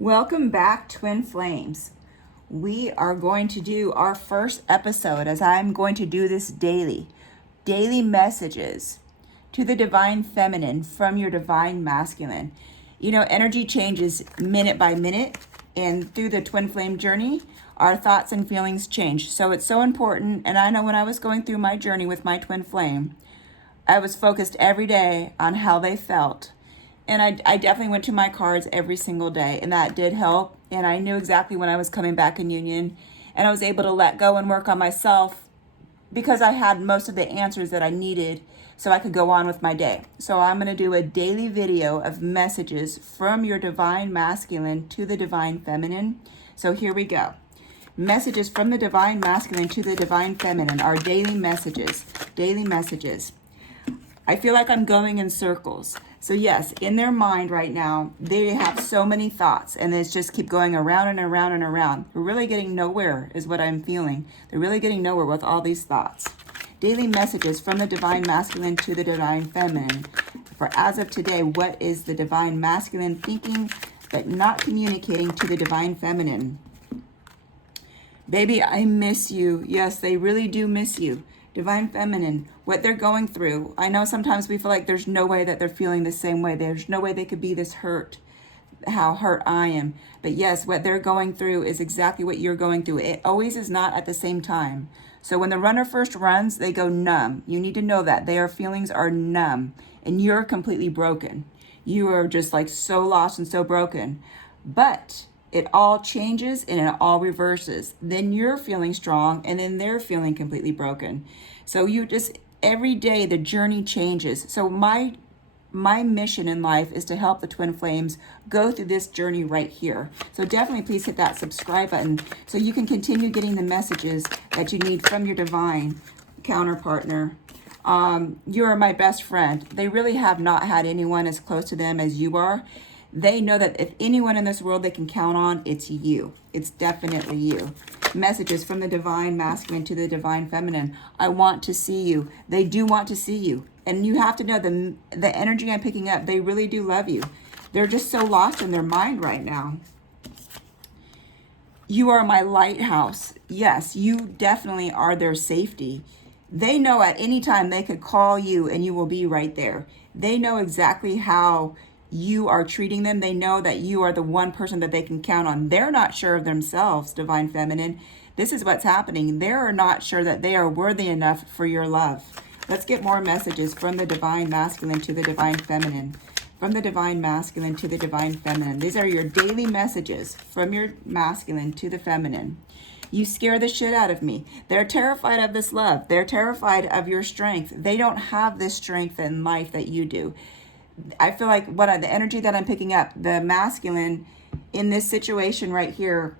Welcome back, Twin Flames. We are going to do our first episode, as I'm going to do this daily messages to the divine feminine from your divine masculine. You know, energy changes minute by minute, and through the twin flame journey, our thoughts and feelings change. So it's so important. And I know when I was going through my journey with my twin flame, I was focused every day on how they felt. And I definitely went to my cards every single day, and that did help. And I knew exactly when I was coming back in union, and I was able to let go and work on myself because I had most of the answers that I needed so I could go on with my day. So I'm going to do a daily video of messages from your divine masculine to the divine feminine. So here we go. Messages from the divine masculine to the divine feminine are daily messages. Daily messages. I feel like I'm going in circles. So yes, in their mind right now, they have so many thoughts, and they just keep going around and around and around. They're really getting nowhere is what I'm feeling. They're really getting nowhere with all these thoughts. Daily messages from the divine masculine to the divine feminine. For as of today, what is the divine masculine thinking but not communicating to the divine feminine? Baby, I miss you. Yes, they really do miss you. Divine feminine, what they're going through. I know sometimes we feel like there's no way that they're feeling the same way. There's no way they could be this hurt, how hurt I am. But yes, what they're going through is exactly what you're going through. It always is not at the same time. So when the runner first runs, they go numb. You need to know that their feelings are numb, and you're completely broken. You are just like so lost and so broken. But it all changes and it all reverses. Then you're feeling strong, and then they're feeling completely broken. So you just, every day the journey changes. So my mission in life is to help the twin flames go through this journey right here. So definitely please hit that subscribe button so you can continue getting the messages that you need from your divine counterpartner. You are my best friend. They really have not had anyone as close to them as you are. They know that if anyone in this world they can count on, it's you. It's definitely you. Messages from the divine masculine to the divine feminine. I want to see you. They do want to see you. And you have to know the energy I'm picking up, they really do love you. They're just so lost in their mind right now. You are my lighthouse. Yes, you definitely are their safety. They know at any time they could call you and you will be right there. They know exactly how you are treating them. They know that you are the one person that they can count on. They're not sure of themselves, divine feminine. This is what's happening. They're not sure that they are worthy enough for your love. Let's get more messages from the divine masculine to the divine feminine. From the divine masculine to the divine feminine. These are your daily messages from your masculine to the feminine. You scare the shit out of me. They're terrified of this love. They're terrified of your strength. They don't have this strength in life that you do. I feel like the energy that I'm picking up, the masculine in this situation right here,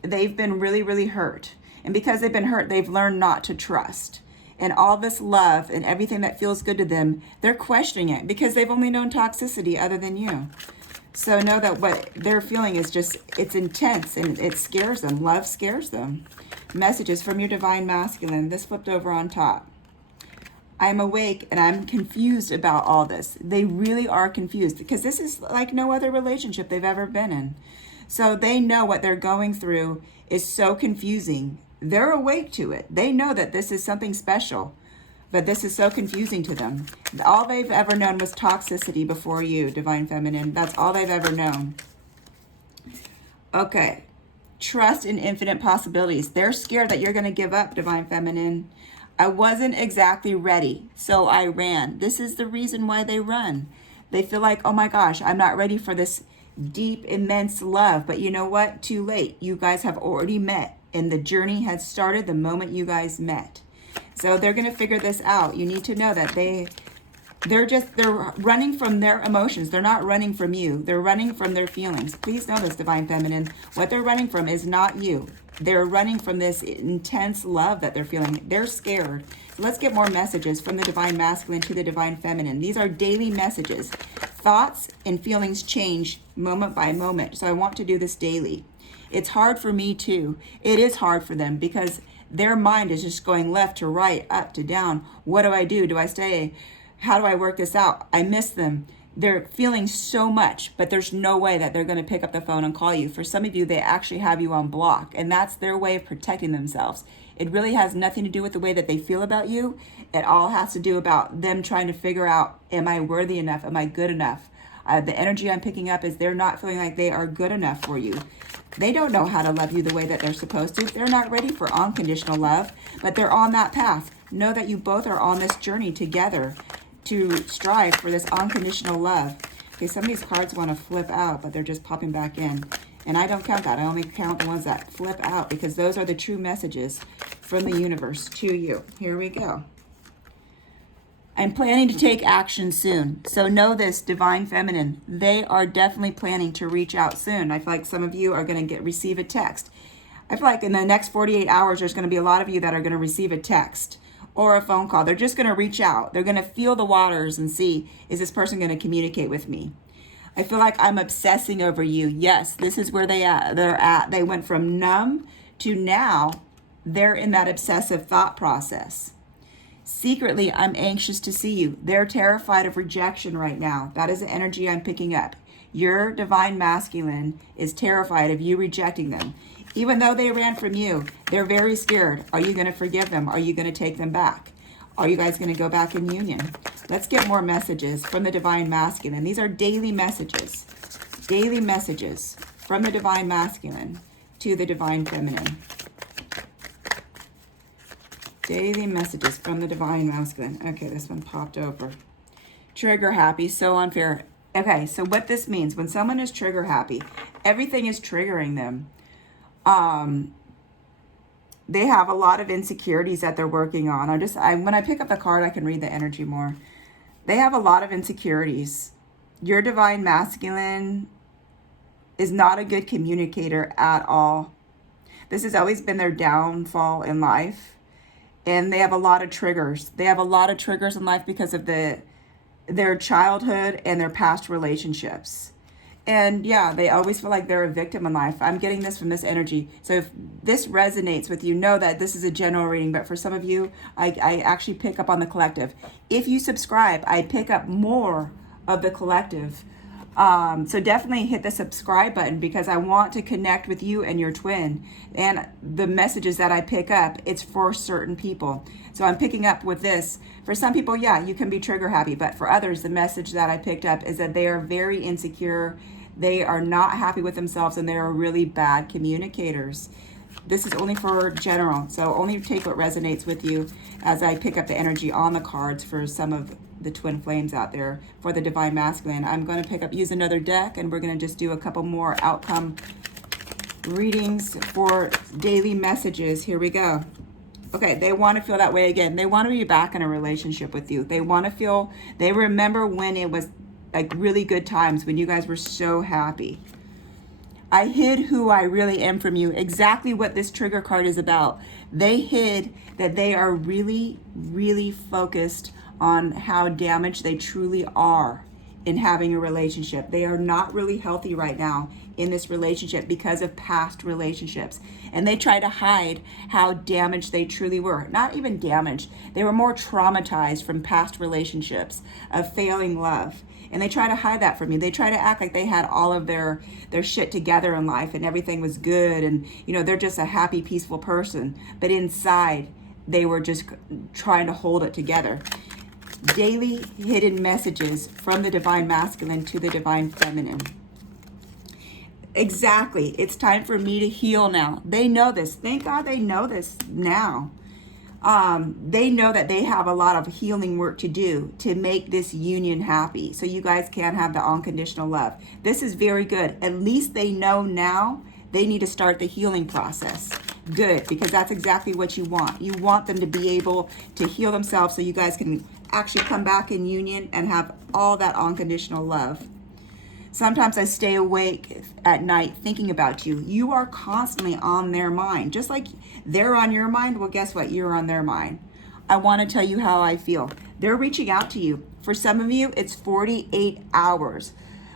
they've been really, really hurt. And because they've been hurt, they've learned not to trust. And all this love and everything that feels good to them, they're questioning it because they've only known toxicity other than you. So know that what they're feeling is just, it's intense and it scares them. Love scares them. Messages from your divine masculine. This flipped over on top. I'm awake and I'm confused about all this. They really are confused because this is like no other relationship they've ever been in. So they know what they're going through is so confusing. They're awake to it. They know that this is something special, but this is so confusing to them. All they've ever known was toxicity before you, divine feminine. That's all they've ever known. Okay. Trust in infinite possibilities. They're scared that you're going to give up, divine feminine. I wasn't exactly ready, so I ran. This is the reason why they run. They feel like, oh my gosh, I'm not ready for this deep, immense love. But you know what? Too late. You guys have already met, and the journey had started the moment you guys met. So they're going to figure this out. You need to know that they're running from their emotions. They're not running from you. They're running from their feelings. Please know this, divine feminine. What they're running from is not you. They're running from this intense love that they're feeling. They're scared. So let's get more messages from the divine masculine to the divine feminine. These are daily messages. Thoughts and feelings change moment by moment. So I want to do this daily. It's hard for me too. It is hard for them because their mind is just going left to right, up to down. What do I do? Do I stay? How do I work this out? I miss them. They're feeling so much, but there's no way that they're going to pick up the phone and call you. For some of you, they actually have you on block, and that's their way of protecting themselves. It really has nothing to do with the way that they feel about you. It all has to do about them trying to figure out, am I worthy enough? Am I good enough? The energy I'm picking up is they're not feeling like they are good enough for you. They don't know how to love you the way that they're supposed to. They're not ready for unconditional love, but they're on that path. Know that you both are on this journey together to strive for this unconditional love. Okay, some of these cards want to flip out, but they're just popping back in. And I don't count that. I only count the ones that flip out because those are the true messages from the universe to you. Here we go. I'm planning to take action soon. So know this, Divine Feminine, they are definitely planning to reach out soon. I feel like some of you are going to receive a text. I feel like in the next 48 hours, there's going to be a lot of you that are going to receive a text or a phone call. They're just going to reach out. They're going to feel the waters and see, is this person going to communicate with me? I feel like I'm obsessing over you. Yes, this is where they're at. They went from numb to now they're in that obsessive thought process. Secretly, I'm anxious to see you. They're terrified of rejection right now. That is the energy I'm picking up. Your divine masculine is terrified of you rejecting them. Even though they ran from you, they're very scared. Are you going to forgive them? Are you going to take them back? Are you guys going to go back in union? Let's get more messages from the divine masculine. These are daily messages. Daily messages from the divine masculine to the divine feminine. Daily messages from the divine masculine. Okay, this one popped over. Trigger happy, so unfair. Okay, so what this means, when someone is trigger happy, everything is triggering them. They have a lot of insecurities that they're working on. When I pick up the card, I can read the energy more. They have a lot of insecurities. Your divine masculine is not a good communicator at all. This has always been their downfall in life. And they have a lot of triggers. They have a lot of triggers in life because of their childhood and their past relationships. And yeah, they always feel like they're a victim in life. I'm getting this from this energy. So if this resonates with you, know that this is a general reading. But for some of you, I actually pick up on the collective. If you subscribe, I pick up more of the collective. So definitely hit the subscribe button because I want to connect with you and your twin. And the messages that I pick up, it's for certain people. So I'm picking up with this. For some people, yeah, you can be trigger happy. But for others, the message that I picked up is that they are very insecure. They are not happy with themselves and they are really bad communicators. This is only for general. So only take what resonates with you as I pick up the energy on the cards for some of the twin flames out there for the divine masculine. I'm going to use another deck and we're going to just do a couple more outcome readings for daily messages. Here we go. Okay, they want to feel that way again. They want to be back in a relationship with you. They want to feel, they remember when it was like really good times, when you guys were so happy. I hid who I really am from you. Exactly what this trigger card is about. They hid that they are really, really focused on how damaged they truly are in having a relationship. They are not really healthy right now in this relationship because of past relationships. And they try to hide how damaged they truly were. Not even damaged. They were more traumatized from past relationships of failing love. And they try to hide that from you. They try to act like they had all of their shit together in life and everything was good. And, you know, they're just a happy, peaceful person. But inside, they were just trying to hold it together. Daily hidden messages from the divine masculine to the divine feminine. Exactly. It's time for me to heal now. They know this. Thank God they know this now. They know that they have a lot of healing work to do to make this union happy. So you guys can have the unconditional love. This is very good. At least they know now they need to start the healing process. Good, because that's exactly what you want. You want them to be able to heal themselves so you guys can actually come back in union and have all that unconditional love. Sometimes I stay awake at night thinking about you. You are constantly on their mind. Just like they're on your mind, well, guess what? You're on their mind. I want to tell you how I feel. They're reaching out to you. For some of you, it's 48 hours.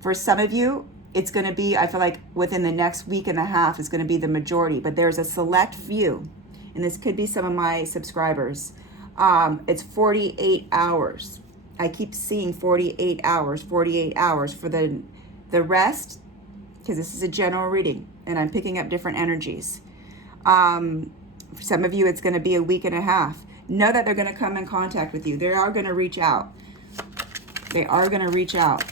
For some of you, it's going to be, I feel like within the next week and a half is going to be the majority. But there's a select few, and this could be some of my subscribers. It's 48 hours. I keep seeing 48 hours, 48 hours. For the rest, because this is a general reading and I'm picking up different energies. For some of you, it's going to be a week and a half. Know that they're going to come in contact with you. They are going to reach out. They are going to reach out.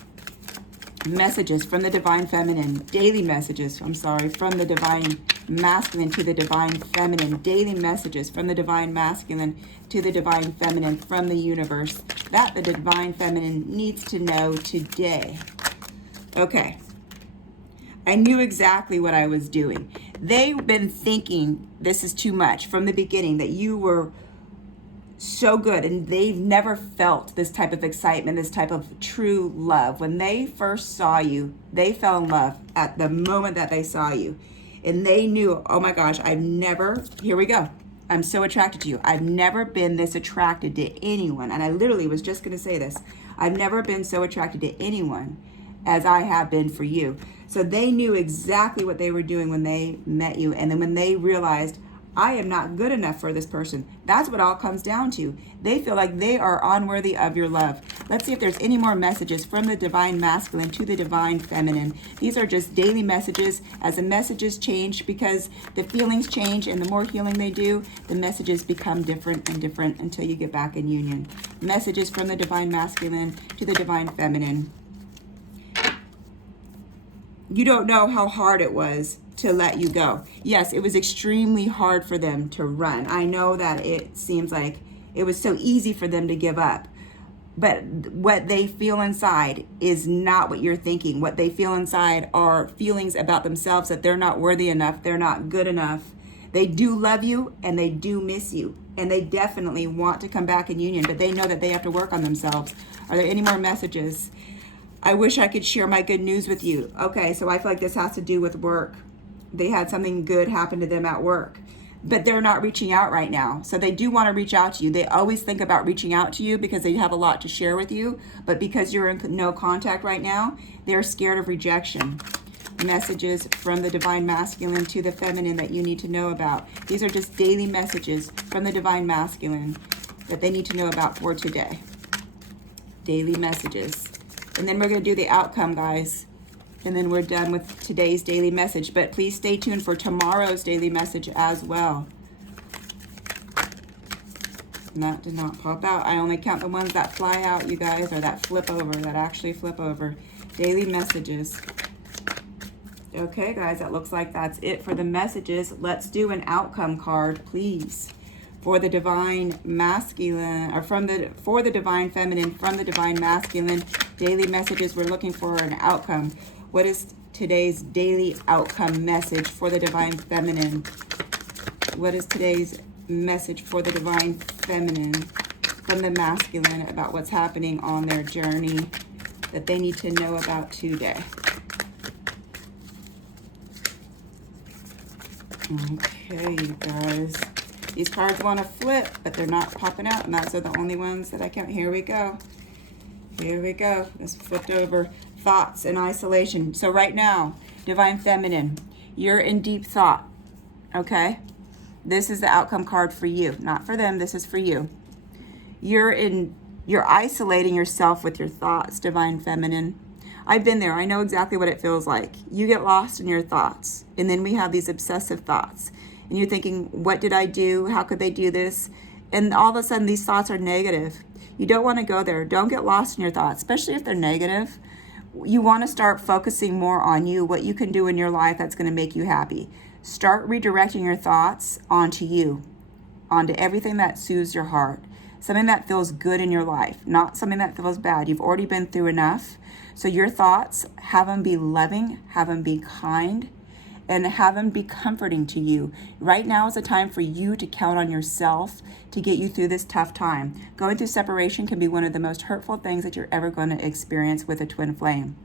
Messages from the divine feminine. Daily messages, from the divine masculine to the divine feminine. Daily messages from the divine masculine to the divine feminine from the universe that the divine feminine needs to know today. Okay. I knew exactly what I was doing. They've been thinking this is too much from the beginning, that you were so good, and they've never felt this type of excitement, this type of true love. When they first saw you, they fell in love at the moment that they saw you. And they knew, oh my gosh, here we go. I'm so attracted to you. I've never been this attracted to anyone. And I literally was just going to say this. I've never been so attracted to anyone as I have been for you. So they knew exactly what they were doing when they met you. And then when they realized, I am not good enough for this person. That's what all comes down to. They feel like they are unworthy of your love. Let's see if there's any more messages from the divine masculine to the divine feminine. These are just daily messages. As the messages change, because the feelings change, and the more healing they do, the messages become different and different until you get back in union. Messages from the divine masculine to the divine feminine. You don't know how hard it was to let you go. Yes, it was extremely hard for them to run. I know that it seems like it was so easy for them to give up. But what they feel inside is not what you're thinking. What they feel inside are feelings about themselves, that they're not worthy enough, they're not good enough. They do love you and they do miss you. And they definitely want to come back in union, but they know that they have to work on themselves. Are there any more messages? I wish I could share my good news with you. Okay, so I feel like this has to do with work. They had something good happen to them at work, but they're not reaching out right now. So they do want to reach out to you. They always think about reaching out to you because they have a lot to share with you, but because you're in no contact right now, they're scared of rejection. Messages from the divine masculine to the feminine that you need to know about. These are just daily messages from the divine masculine that they need to know about for today. Daily messages. And then we're going to do the outcome, guys. And then we're done with today's daily message. But please stay tuned for tomorrow's daily message as well. And that did not pop out. I only count the ones that fly out, you guys, or that flip over, that actually flip over. Daily messages. Okay, guys, that looks like that's it for the messages. Let's do an outcome card, please. For the divine masculine, or for the divine feminine, from the divine masculine. Daily messages, we're looking for an outcome. What is today's daily outcome message for the divine feminine? What is today's message for the divine feminine from the masculine about what's happening on their journey that they need to know about today? Okay, you guys. These cards want to flip, but they're not popping out, and those are the only ones that I count. Here we go. Here we go. This flipped over. Thoughts and isolation. So right now, divine feminine, you're in deep thought. Okay? This is the outcome card for you. Not for them. This is for you. You're isolating yourself with your thoughts, divine feminine. I've been there. I know exactly what it feels like. You get lost in your thoughts. And then we have these obsessive thoughts. And you're thinking, what did I do? How could they do this? And all of a sudden, these thoughts are negative. You don't want to go there. Don't get lost in your thoughts, especially if they're negative. You want to start focusing more on you, what you can do in your life that's going to make you happy. Start redirecting your thoughts onto you, onto everything that soothes your heart, something that feels good in your life, not something that feels bad. You've already been through enough. So your thoughts, have them be loving, have them be kind, and have them be comforting to you. Right now is a time for you to count on yourself to get you through this tough time. Going through separation can be one of the most hurtful things that you're ever going to experience with a twin flame.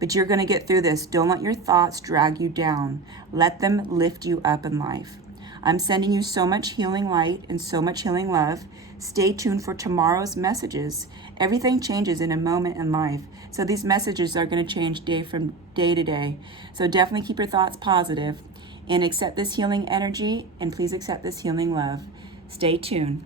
But you're going to get through this. Don't let your thoughts drag you down. Let them lift you up in life. I'm sending you so much healing light and so much healing love. Stay tuned for tomorrow's messages. Everything changes in a moment in life. So these messages are going to change day from day to day. So definitely keep your thoughts positive and accept this healing energy, and please accept this healing love. Stay tuned.